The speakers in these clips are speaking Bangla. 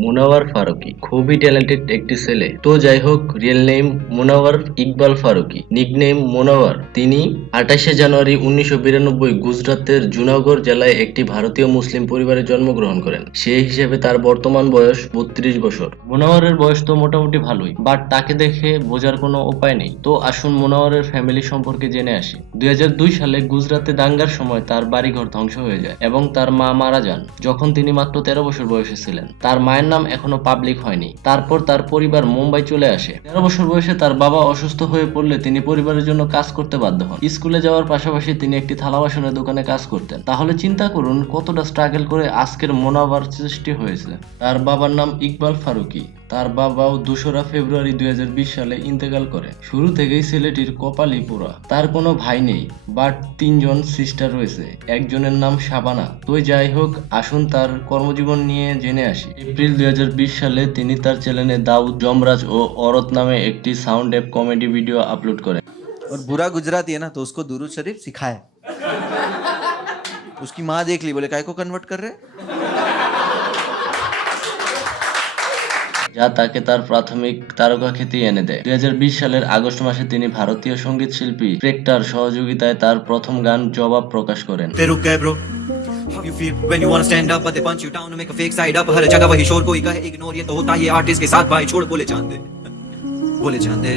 মুনাওয়ার ফারুকি, খুবই ট্যালেন্টেড একটি ছেলে। তো যাই হোক real name Munawar Iqbal Faruqui nickname Munawar. তিনি আঠাশে জানুয়ারি উনিশশো বিরানব্বই গুজরাতের জুনাগড় জেলায় একটি ভারতীয় মুসলিম পরিবারে জন্মগ্রহণ করেন। সেই হিসেবে তার বর্তমান বয়স বত্রিশ বছর। মুনাওয়ারের বয়স তো মোটামুটি ভালোই বাট তাকে দেখে বোঝার কোনো উপায় নেই। তো আসুন মুনাওয়ারের ফ্যামিলি সম্পর্কে জেনে আসি। দুই হাজার দুই সালে গুজরাতে দাঙ্গার সময় তার বাড়িঘর ধ্বংস হয়ে যায় এবং তার মা মারা যান, যখন তিনি মাত্র তেরো বছর বয়সে ছিলেন। তার মায়ের নাম এখনও পাবলিক হয়নি। তারপর তার পরিবার মুম্বাই চলে আসে। তেরো বছর বয়সে তার বাবা অসুস্থ হয়ে পড়লে তিনি পরিবারের জন্য কাজ করতে বাধ্য হন। স্কুলে যাওয়ার পাশাপাশি তিনি একটি থালা বাসনের দোকানে কাজ করতেন। তাহলে চিন্তা করুন কতটা স্ট্রাগল করে আজকের মোনাবার সৃষ্টি হয়েছে। তার বাবার নাম ইকবাল ফারুকি। তার বাবাও দোসরা ফেব্রুয়ারি দুই সালে ইন্তেকাল করে শুরু থেকেই ছেলেটির কপালই পোড়া তার কোনো ভাই নেই বাট তিনজন সিস্টার রয়েছে একজনের নাম শাবানা তো যাই হোক আসুন তার কর্মজীবন নিয়ে জেনে আসি এপ্রিল দুই সালে তিনি তার চ্যানেলে দাউদ যমরাজ ও অরত নামে একটি sound app comedy video upload করেন और बुरा गुजराती है ना तो उसको दुरूद शरीफ सिखाए उसकी माँ देख ली बोले काय को कन्वर्ट कर रहे যা তাকে তার প্রাথমিক তারকা খ্যাতি এনে দেয় দুই সালের আগস্ট মাসে তিনি ভারতীয় সঙ্গীত শিল্পী প্রেক্টার সহযোগিতায় তার প্রথম গান জবাব প্রকাশ করেন ते रुक गए bro How you feel when you wanna stand up but they punch you down to make a fake side up हर जगह वही शोर कोई कहे इग्नोर ये तो होता ही आर्टिस्ट के साथ भाई छोड़ बोले चांदे बोले चांदे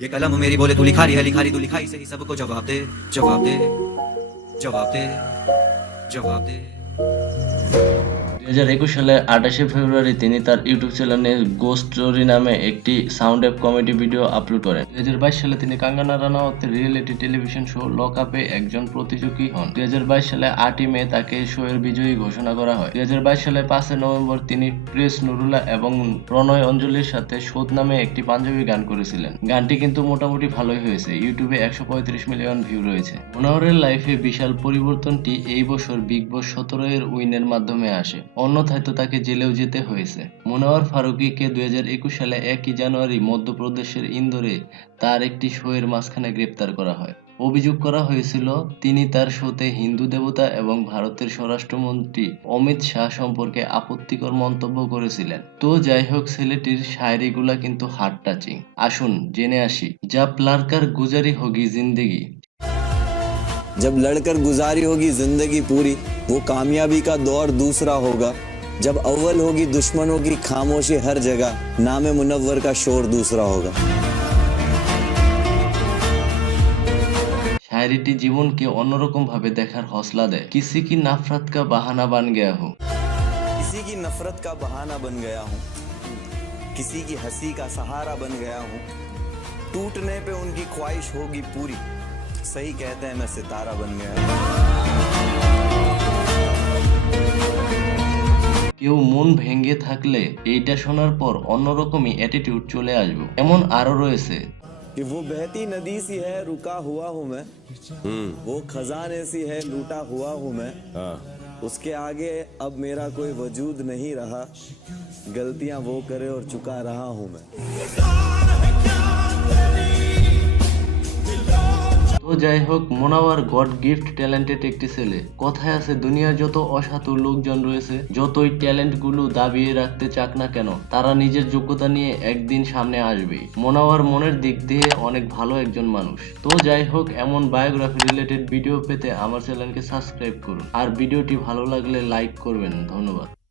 ये कलम मेरी बोले तू लिखारी है लिखारी तू लिखाई से ही सबको जवाब दे जवाब दे जवाब दे जवाब दे দুই হাজার একুশ সালে আঠাশে ফেব্রুয়ারি তিনি তার ইউটিউব চ্যানেলে গোস্ট স্টোরি নামে একটি sound app comedy video upload করেন। দুই হাজার বাইশ সালে তিনি কাঙ্গানা রানাওয়াতের রিয়েলিটি টেলিভিশন শো লক আপে একজন প্রতিযোগী হন। দুই হাজার বাইশ সালে আটই মে তাকে শো এর বিজয়ী ঘোষণা করা হয়। দুই হাজার বাইশ সালে পাঁচই নভেম্বর তিনি প্রেস নুরুল্লাহ এবং প্রণয় অঞ্জলির সাথে শোধ নামে একটি পাঞ্জাবি গান করেছিলেন। গানটি কিন্তু মোটামুটি ভালোই হয়েছে। ইউটিউবে একশো পঁয়ত্রিশ মিলিয়ন ভিউ রয়েছে। মনোহরের লাইফে বিশাল পরিবর্তনটি এই বছর বিগ বস সতেরো এর উইনের মাধ্যমে আসে। অন্যথায় তো তাকে জেলেও যেতে হয়েছে। মুনাওয়ার ফারুকীকে দুই সালে একই জানুয়ারি মধ্যপ্রদেশের ইন্দোরে তার একটি শোয়ের মাঝখানে গ্রেপ্তার করা হয়। অভিযোগ করা হয়েছিল, তিনি তার শোতে হিন্দু দেবতা এবং ভারতের স্বরাষ্ট্রমন্ত্রী অমিত শাহ সম্পর্কে আপত্তিকর মন্তব্য করেছিলেন। তো যাই হোক, ছেলেটির শায়েরিগুলা কিন্তু হার্ট টাচিং। আসুন, জেনে আসি যা প্লারকার গুজারি হোগি জিন্দেগি। জব লড়কর গুজারি হোগি জিন্দেগি পুরি। वो कामयाबी का दौर दूसरा होगा जब अव्वल होगी दुश्मनों की खामोशी हर जगह नाम मुनव्वर का शोर दूसरा होगा শায়রিটি জীবনকে অন্যরকম ভাবে দেখার হসলা দেয় কিসি কি নাফরত কা বাহানা বান গয়া হো किसी की नफरत का बहाना बन गया हूँ किसी की हंसी का सहारा बन गया हूँ टूटने पे उनकी ख्वाहिश होगी पूरी सही कहते हैं मैं सितारा बन गया हूँ কেউ মন ভেঙে থাকলে এইটা শোনার পর অন্যরকমই অ্যাটিটিউড চলে আসবে এমন আরো রয়েছে कि वो बहती नदी सी है रुका हुआ हूँ मैं वो खजाने सी है लूटा हुआ हूँ मैं उसके आगे अब मेरा कोई वजूद नहीं रहा गलतियां वो करे और चुका रहा हूँ मैं তো যাই হোক, মোনাওয়ার গড গিফট ট্যালেন্টেড একটি ছেলে। কথায় আছে, দুনিয়ার যত অসাধু লোকজন রয়েছে, যতই ট্যালেন্টগুলো দাবিয়ে রাখতে চাক না কেন, তারা নিজের যোগ্যতা নিয়ে একদিন সামনে আসবে মোনাওয়ার মনের দিক দিয়ে অনেক ভালো একজন মানুষ। তো যাই হোক, এমন বায়োগ্রাফি রিলেটেড ভিডিও পেতে আমার চ্যানেলকে সাবস্ক্রাইব করুন। আর ভিডিওটি ভালো লাগলে লাইক করবেন। ধন্যবাদ।